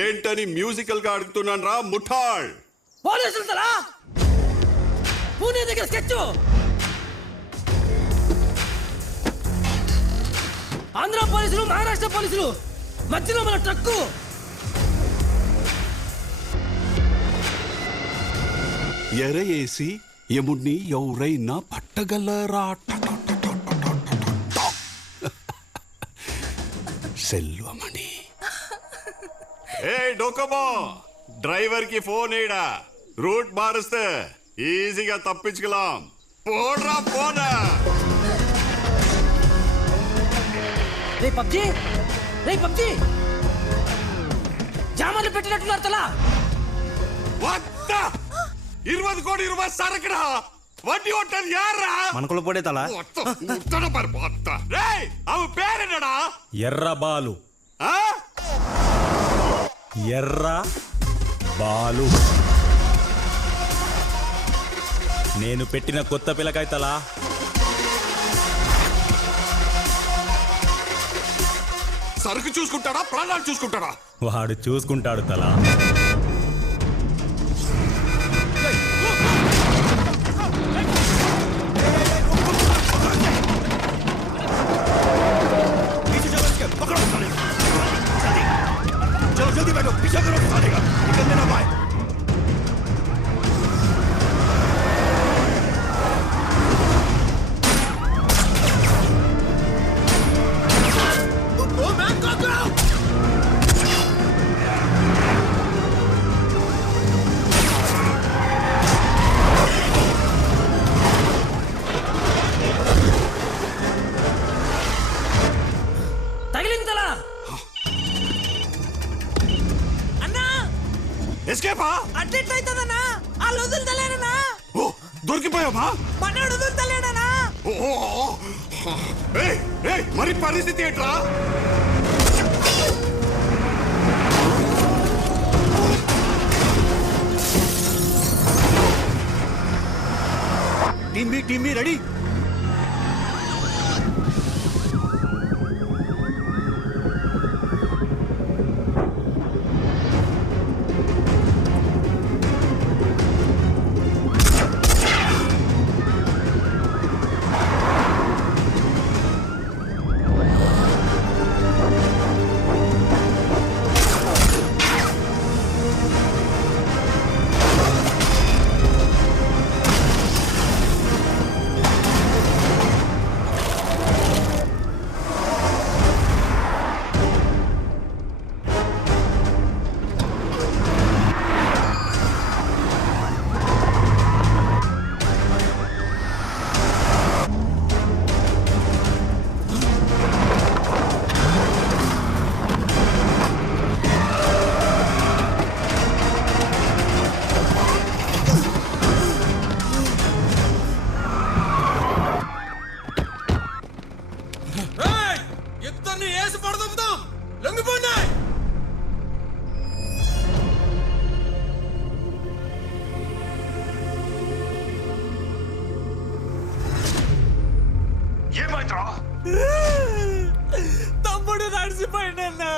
ఏంటని మ్యూజికల్ గా అడుగుతున్నాను రా ముఠాళ్. పోలీసులు తలా పూణే దగ్గర స్కెచ్, ఆంధ్ర పోలీసులు మహారాష్ట్ర పోలీసులు మధ్యలో మన ట్రక్కు. ఎరయేసి యముడిని ఎవరైనా పట్టగలరా? సెల్వమణి. ఏ డోకమో, డ్రైవర్ కి ఫోన్ ఏడా, రూట్ మారుస్తే ఈజీగా తప్పించుకోలాం. పోడ్రా పోనా. రే పబ్జీ, రే పబ్జీ, జామాలు పెట్టినట్టున్నారు తలా. 20 కోటి రూపాయలు సరకురా, వడ్డీ కొట్టది యారా? మనకుల పొడే తలా. అవి పేరేనడా? ఎర్ర బాలు. ఎర్ర బాలు నేను పెట్టిన కొత్త పిల్లకాయ తలా. సరుకు చూసుకుంటాడా, ప్రాణాలు చూసుకుంటాడా? వాడు చూసుకుంటాడు తలా. తగిలింది తలా. అన్నా ఎస్కేపా? అట్లెట్లయితదన్నా? వాళ్ళు వదులుతలేనన్నా. దొరికిపోయావా? మనోడు వదులుతలేడనా? మరి పరిస్థితి ఏంట్రా? Team be ready. ఇద్దరిని వేసి పడదాం, లొంగిపోండి. ఏమైందిరా? తమ్ముడు నడిచిపోయిందన్నా.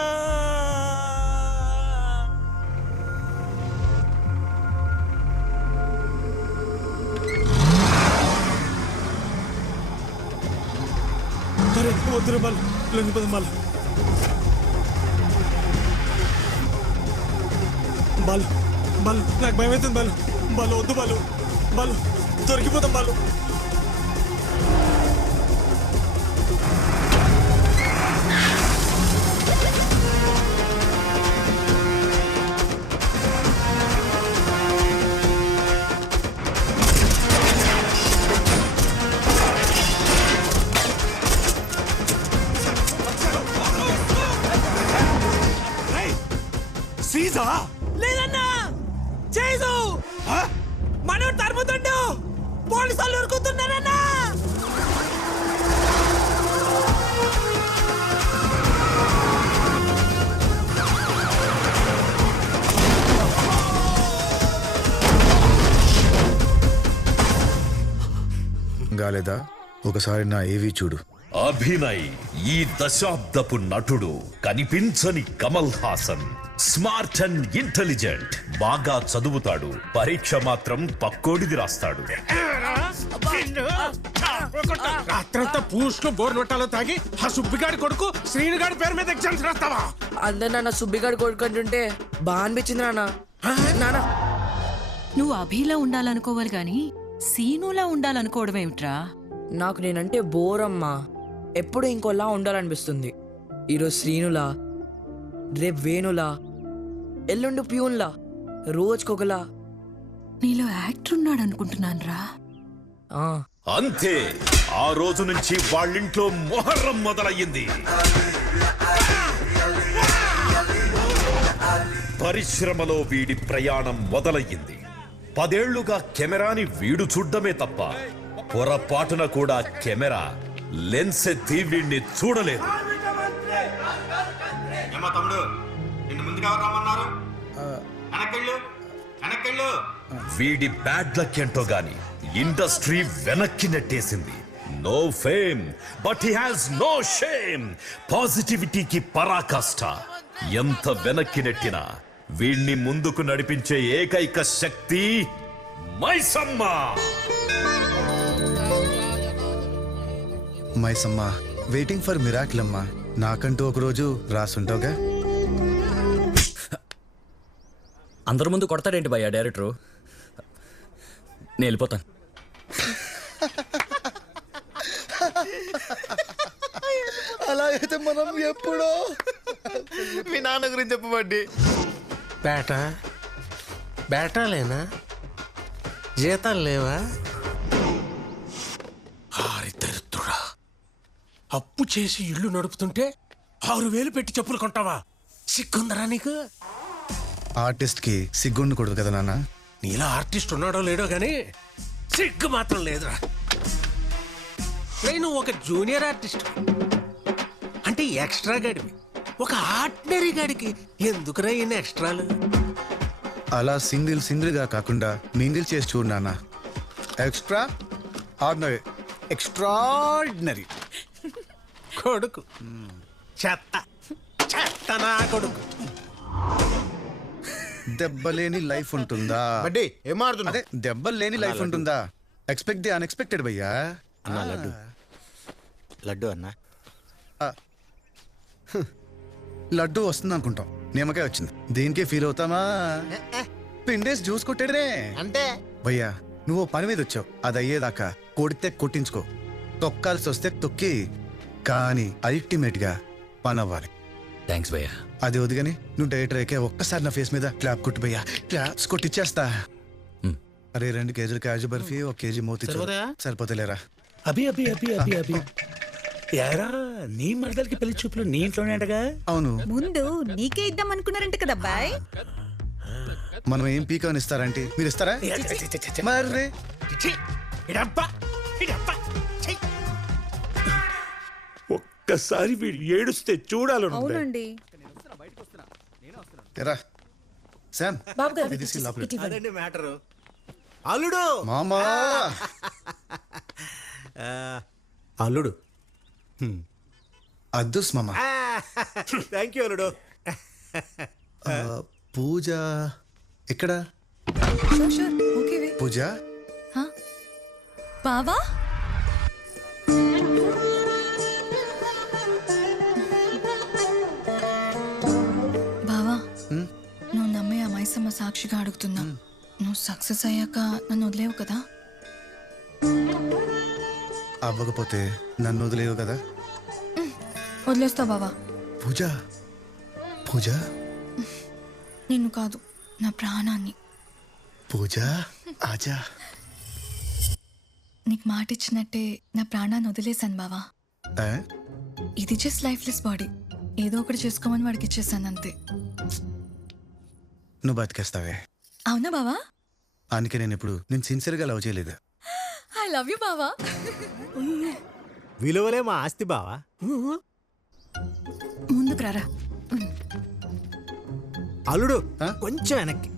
వద్దురు బాలు, లొంగిపోదాం బాలు. బాలు బాలు నాకు భయం అవుతుంది బాలు. బాలు వద్దు బాలు. బాలు దొరికిపోతాం బాలు. సీజా లేదన్నా, చేసు మనోడు తరుముతుండు. పోలీసు వాళ్ళు ఉరుకుతున్నారన్నా. గాలేదా? ఒకసారి నా ఏవి చూడు. అభినయ్ ఈ దశాబ్దపు నటుడు, కనిపించని Kamal Haasan. Smart and intelligent, బాగా చదువుతాడు, పరీక్ష మాత్రం పక్కోడిది రాస్తాడు. రాత్రంతా పూసులు బోర్ నొట్టాలో తాగి ఆ సుబ్బిగాడి కొడుకు శ్రీనుగాడి పేరు మీద ఎగ్జామ్స్ రాస్తావా? అందరు నాన్న సుబ్బిగాడు కొడుకుంటుంటే బాగా అనిపించింది నాన్న. నువ్వు అభిలా ఉండాలనుకోవాలి గాని సీనులా ఉండాలనుకోవడం ఏమిట్రా? నాకు నేనంటే బోరమ్మా. ఎప్పుడు ఇంకోలా ఉండాలనిపిస్తుంది. ఈరోజు శ్రీనులా, రేపు వేణులా, ఎల్లుండి ప్యూన్లా, రోజుకొకలా. నీలో యాక్టర్ ఉన్నాడు అనుకుంటున్నాను రా. అంతే, ఆ రోజు నుంచి వాళ్ళింట్లో మొహర్రం మొదలయ్యింది. పరిశ్రమలో వీడి ప్రయాణం మొదలయ్యింది. 10 ఏళ్లుగా కెమెరాని వీడు చూడ్డమే తప్ప పొరపాటున కూడా కెమెరా లెన్స్ ఎత్తి వీడిని చూడలేదు. వీడి బ్యాడ్ లక్ ఏంటో గాని ఇండస్ట్రీ వెనక్కి నెట్టేసింది. No fame but he has no shame. పాజిటివిటీకి పరాకాష్ట. ఎంత వెనక్కి నెట్టినా వీణ్ణి ముందుకు నడిపించే ఏకైక శక్తి Maisamma. Maisamma, waiting for miracle అమ్మా. నాకంటూ ఒక రోజు రాసుంటావుగా. అందరి ముందు కొడతాడేంటి భయ్యా డైరెక్టరు? నేను వెళ్ళిపోతాను. అలా అయితే మనం ఎప్పుడో మీ నాన్న గురించి చెప్పబడ్డి. బేటాలేనా? జీతాలు లేవా? దరిద్రుడా, అప్పు చేసి ఇల్లు నడుపుతుంటే 6,000 పెట్టి చెప్పులు కొంటావా? సిగ్గుందరా నీకు? ఆర్టిస్ట్ కి సిగ్గుండకూడదు కదా నాన్న. నీలా ఆర్టిస్ట్ ఉన్నాడో లేడో గానీ సిగ్గు మాత్రం లేదురా. నువ్వు ఒక జూనియర్ ఆర్టిస్ట్ అంటే ఎక్స్ట్రా గాడివి. ఒక ఆర్డినరీ గాడికి ఎందుకురా ఇన్ని ఎక్స్ట్రాలు? అలా సింగిల్ గా కాకుండా మింగిల్ చేసి చూడు నాన్న. Extra ordinary, extraordinary. కొడుకు చెత్త చెత్త నా కొడుకు. దెబ్బలేని లైఫ్ ఉంటుందా? అదే దెబ్బలు లేని లైఫ్ ఉంటుందా? ఎక్స్పెక్ట్ ది అన్ఎక్స్పెక్టెడ్ భయ్యా. లడ్డు అన్నా, లడ్డు వస్తుంది అనుకుంటాం, నిమ్మకాయ వచ్చింది. దీనికే ఫీల్ అవుతామా? పిండేసి జ్యూస్ కొట్టాడనే అంటే భయ్యా. నువ్వు పని మీద వచ్చావు, అది అయ్యేదాకా కొడితే కొట్టించుకో, తొక్కాల్సి వస్తే తొక్కి, కానీ అల్టిమేట్ గా పని అవ్వాలి. థ్యాంక్స్ భయ్యా. అది వదిగాని నువ్వు డైరెక్టర్ అయితే ఒక్కసారి నా ఫేస్ మీద క్లాప్ కొట్టు భయ్యా. క్లాప్స్ కొట్టిచ్చేస్తా. అరే 2 కేజీలు కాజు బర్ఫీ, 1 కేజీ మోతి సరిపోతలేరా? అభి అభి అభి అభి అభి యారా, నీ మరదలకి పెళ్లి చూపులు నీ ఇంట్లోనే అంటగా? అవును. ముందు నీకే ఇద్దాం అనుకున్నారంట కదా అబ్బాయి. మనం ఏం పీకాని ఇస్తారంటే మీరు ఇస్తారా? మరి ఒక్కసారి వీడు ఏడుస్తే చూడాలను. అవునండి. ఎరా శామ్, ఇది తీసి లోపల. అల్లుడు మామా అల్లుడు అద్దుస్ మామ. థ్యాంక్ యూ అల్లుడు. పూజ ఎక్కడ? పూజ బావా, బావా, నువ్వు నమ్మే ఆ మైసమ్మ సాక్షిగా అడుగుతున్నా, నువ్వు సక్సెస్ అయ్యాక నన్ను వదిలేవు కదా? అవ్వకపోతే నన్ను వదిలేవు కదా? వదిలేస్తావు బావా. పూజ పూజ నిన్ను కాదు, నా ప్రాణాన్ని. పూజ ఆజా. నీకు మాట ఇచ్చినట్టే నా ప్రాణాన్ని వదిలేశాను బావా. ఆ? ఇది జస్ట్ లైఫ్లెస్ బాడీ, ఏదో ఒకటి చేసుకోమని వాడికి ఇచ్చేసాను అంతే. నువ్వు బతికేస్తావే. అవునా బావా? అందుకే నేను ఇప్పుడు నేను సిన్సియర్గా లవ్ చేయలేదు. ఐ లవ్ యూ బావా. విలువలే మా ఆస్తి బావా. ముందుకు రారా. అల్లుడు కొంచెం వెనక్కి.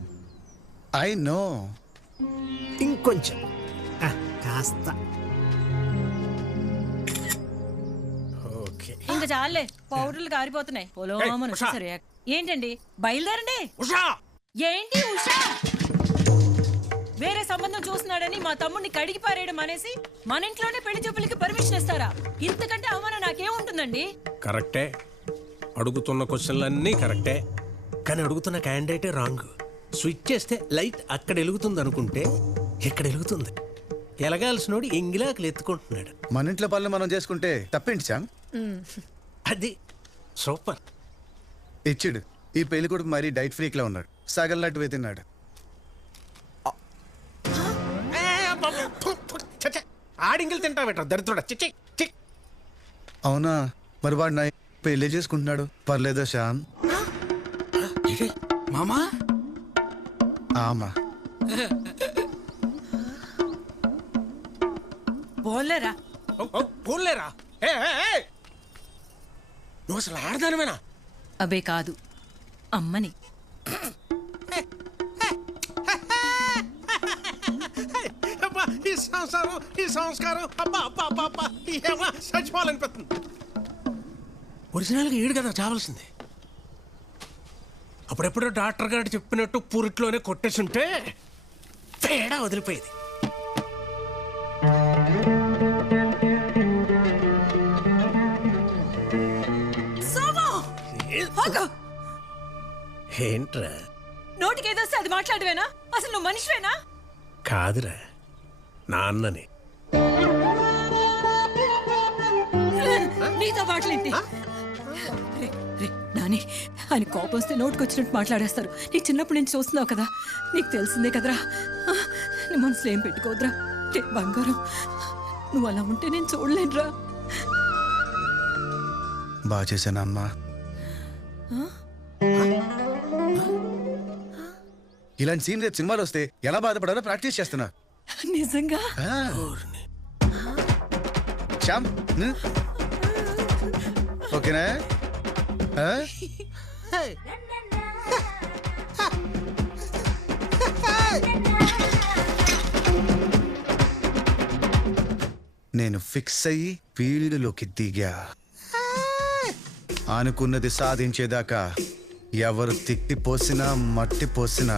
I know. ఇంకొంచెం కాస్త. ఇంకా చాలే, పౌడర్లు కారిపోతున్నాయి. పొలోమని సరే ఏంటండి బయలుదేరండి. ఉషా ఏంటి ఉషా? వేరే సంబంధం చూస్తున్నాడని మా తమ్ముడిని కడిగి పారేయడం అనేసి మన ఇంట్లోనే పెళ్లి చూపులకి పర్మిషన్ ఇస్తారా? ఇంతకంటే అవమానం నాకేముంటుందండి? కరెక్టే, అడుగుతున్న క్వశ్చన్లన్నీ కరెక్టే, కానీ అడుగుతున్న క్యాండిడేటే రాంగ్. స్విచ్ చేస్తే లైట్ అక్కడ వెలుగుతుంది అనుకుంటే ఇక్కడ వెలుగుతుంది. ఎలగాల్సినోడు ఎంగిలాకులు ఎత్తుకుంటున్నాడు. మన ఇంట్లో పనులు మనం చేసుకుంటే తప్పేంటి శ్యామ్? అది సూపర్. ఇచ్చిడు ఈ పెళ్లి కొడుకు మరీ డైట్ ఫ్రీక్ లా ఉన్నాడు, సగల్లట్టు వెతిన్నాడు. ఆడింగిలు తింటావేట దరిద్రుడా. చిచ్చి అవునా? మరి వాడు నా పెళ్లి చేసుకుంటున్నాడు, పర్లేదా శ్యామ్? మామా ఆమా పోలేరా? పోలేరా? నువ్వు అసలు ఆడదానివేనా? అబే కాదు, అమ్మని. ఈ సంసారం, ఈ సంస్కారం, అబ్బా అబ్బా అబ్బా అబ్బా, ఏమా చచ్చిపోవాలనిపిస్తుంది. ఒరిజినల్గా ఏడు కదా చావాల్సింది. అప్పుడెప్పుడో డాక్టర్ గారు చెప్పినట్టు పూరిట్లోనే కొట్టేసుంటే తేడా వదిలిపోయేది. ఏంట్రా? నోటికేదొస్తే అది మాట్లాడవేనా? అసలు నువ్వు మనిషివేనా? కాదురా, నాన్నని. నీతో మాటలేంటి? నాని, ఆయన కోపం వస్తే నోటుకొచ్చినట్టు మాట్లాడేస్తారు. నీకు చిన్నప్పటి నుంచి చూస్తున్నావు కదా, నీకు తెలిసిందే కదరా. నీ మనసులో ఏం పెట్టుకోవద్దురా. బంగారం, నువ్వు అలా ఉంటే నేను చూడలేనురా. బాగా చేశాను అమ్మా. ఇలాంటి సీన్ రేపు సినిమాలు వస్తే ఎలా బాధపడాలో ప్రాక్టీస్ చేస్తున్నా. నిజంగా? శ్యామ్ ఓకేనా? నేను ఫిక్స్ అయ్యి ఫీల్డ్లోకి దిగా. అనుకున్నది సాధించేదాకా ఎవరు తిట్టి పోసినా మట్టి పోసినా